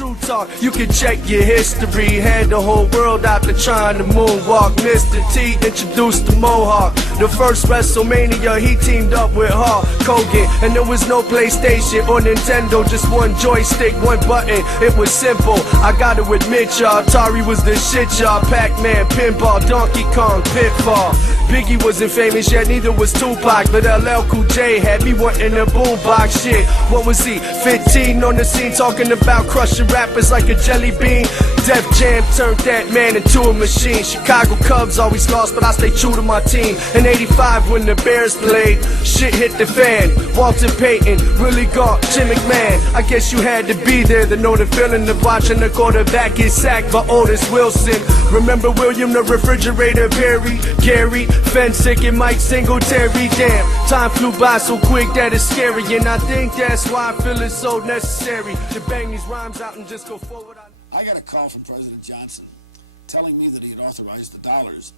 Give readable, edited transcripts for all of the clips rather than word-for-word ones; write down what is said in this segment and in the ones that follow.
true talk, you can check your history. Had the whole world out there trying to moonwalk. Mr. T introduced the Mohawk. The first WrestleMania, he teamed up with Hulk Hogan. And there was no PlayStation or Nintendo, just one joystick, one button. It was simple, I gotta admit y'all. Atari was the shit y'all. Pac-Man, Pinball, Donkey Kong, Pitfall. Biggie wasn't famous yet, neither was Tupac. But LL Cool J had me wanting a boombox shit. What was he, 15 on the scene, talking about crushing rappers like a jelly bean? Def Jam turned that man into a machine. Chicago Cubs always lost, but I stay true to my team. In 85 when the Bears played, shit hit the fan. Walter Payton, Willie Gault, Jim McMahon. I guess you had to be there to know the feeling of watching the quarterback get sacked by Otis Wilson. Remember William the Refrigerator Perry, Gary Fensick and Mike Singletary. Damn, time flew by so quick that it's scary. And I think that's why I feel it's so necessary to bang these rhymes out and just go forward. I got a call from President Johnson telling me that he had authorized the dollars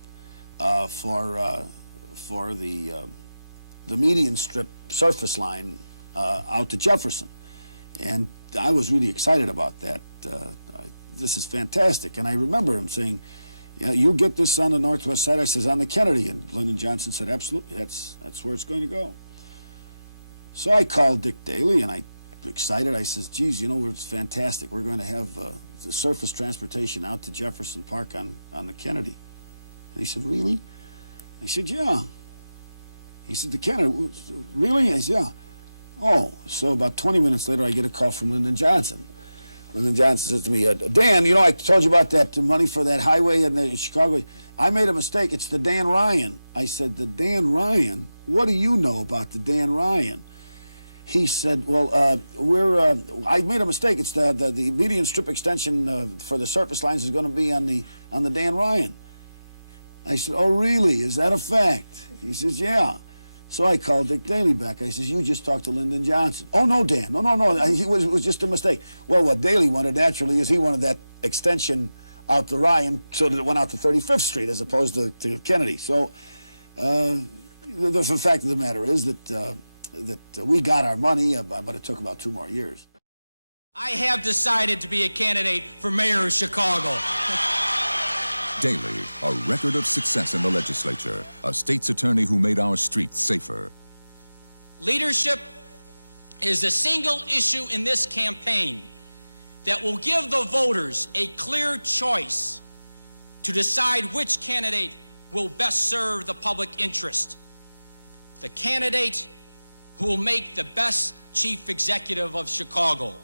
for the median strip surface line out to Jefferson. And I was really excited about that. This is fantastic. And I remember him saying, yeah, you get this on the northwest side. I says, on the Kennedy. And Lyndon Johnson said, absolutely, that's where it's going to go. So I called Dick Daley, and I excited. I says, geez, you know, it's fantastic. We're going to have the surface transportation out to Jefferson Park on the Kennedy. And he said, really? I said, yeah. He said, the Kennedy, really? I said, yeah. Oh, so about 20 minutes later, I get a call from Lyndon Johnson. Lyndon Johnson says to me, Dan, you know, I told you about that money for that highway in Chicago. I made a mistake. It's the Dan Ryan. I said, the Dan Ryan? What do you know about the Dan Ryan? He said, well, I made a mistake. It's the median strip extension for the surface lines is going to be on the Dan Ryan. I said, oh, really? Is that a fact? He says, yeah. So I called Dick Daley back. I says, you just talked to Lyndon Johnson. Oh, no, Dan. No. It was just a mistake. Well, what Daley wanted, naturally, is he wanted that extension out the Ryan so that it went out to 35th Street as opposed to Kennedy. So the fact of the matter is that we got our money, but it took about 2 more years. I have decided to be a candidate for mayor of Chicago. Daley, a record of success in the legislature, a state's attorney who made our streets safer. Leadership is the single issue in this campaign that will give the voters a clear choice to decide which candidate will best serve the public interest. The candidate who will make the best chief executive of Chicago.